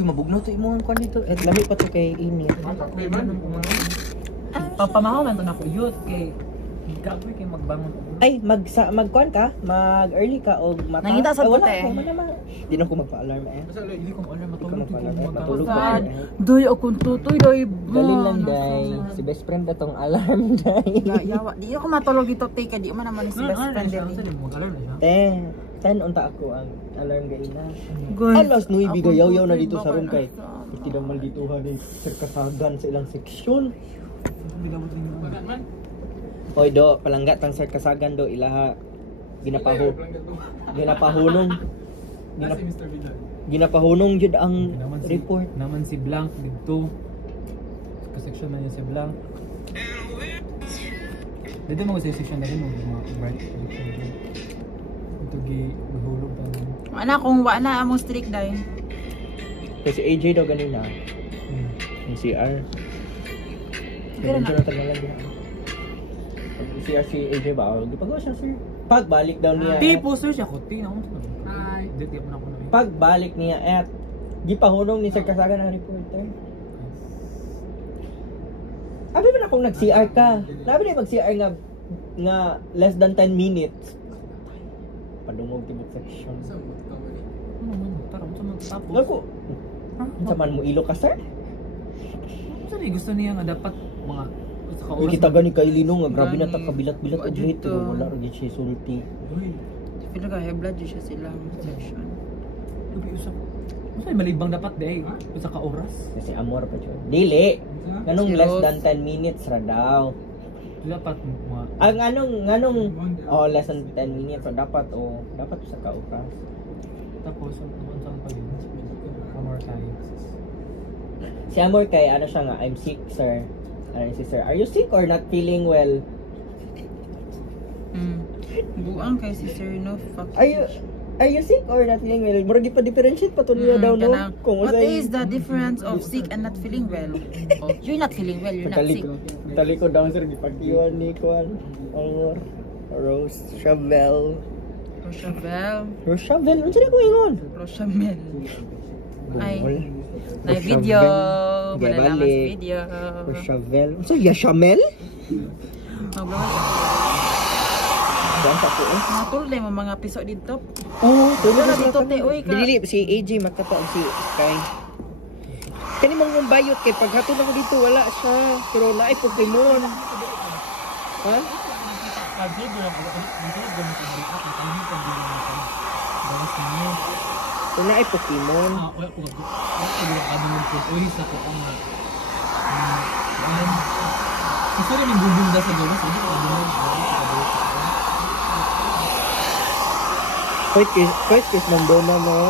Uy, mabugnaw to imo ang kwan dito. At lami pa to kay init. Papamahaw man to na ko yun kay Gabi kay magbangon ako. Ay, magkuan ka? Mag-early ka o mata? Nangita sa wala puti. ako naman. Hindi na ako magpa-alarm eh. Basta hindi ko alam Hindi ko matulog magpa-alarm eh. dito. Matulog pa Sad. eh. Doy akong tutoy doy. Dali lang, day. Si best friend na tong alarm, day. Yawa, di ako matulog dito tay kay di man naman si best friend diri. Mag-alarm na siya. 10 unta ako ang alarm gaina. Guys, Alas 9 ako gayaw-yaw na tutoy dito sa ba room kay. kayo? Iti daw maldituhan ni Sir Kasagan sa ilang seksyon. Hoy do, palangga tang Sir Kasagan do ilaha ginapahunong ginapahunong jud ang report. Naman si Blank dito. Ka-section man niya si Blank. Dito mo sa section na rin mga bright. Ito gihulog pa. Ana kung wa na among strict day. Kasi AJ daw ganina. Yung CR. Ganun siya natagalan niya. CR si AJ ba? Di pa siya sir. Pagbalik daw niya. Di poster siya kuti na ako. Hi. Dito pa na ako na. Pagbalik niya at gipahunong ni Sir Kasagan ang reporter. Abi ba na kung nag-CR ka? Labi na mag-CR nga less than 10 minutes. Padungog tibok section. Ano man? Tara mo sa magtapos. Ako. Sa man mo ilo ka sir? Saan gusto niya nga dapat mga Uy, kita gani kay Lino nga grabe na ta kabilat-bilat og hit pero wala ra gyud siya sulti. Feel ka high blood siya sila section. Lubi usap. Saan malibang dapat day? Usa ka oras. Kasi amor pa jud. Dili. Ganong less than 10 minutes ra daw. Dapat mga Ang nganong less than 10 minutes so dapat sa ka oras. tapos unsang pa yun. Amor tayo. Si Amor kay ano siya nga, I'm sick sir. Ano si sir, are you sick or not feeling well? Buang kay si Sir no fuck. Are you sick or not feeling well? Murag pa-differentiate pa to niya daw no. What is the difference of sick and not feeling well? Oh, you're not feeling well, you're not sick. Talikod daw sir gipag-iwan ni Kwan. Amor. Rose Chavel. Rochelle. Unsa na ko ingon? Rochelle. Ay. Na Rochelle. video. Okay, Malalaman sa balik. video. Chavel. Unsa Yashamel? Dan sa ko eh. Matulad na yung mga piso dito. Oh, Wala na dito te oy ka. Dili si AJ makata si Sky. Kani mang bayot kay paghatod ako dito wala siya. Pero naay Pokemon. Ha? Kung naay Pokemon. Isa rin yung bubunda sa gawas. First kiss Mandona mo.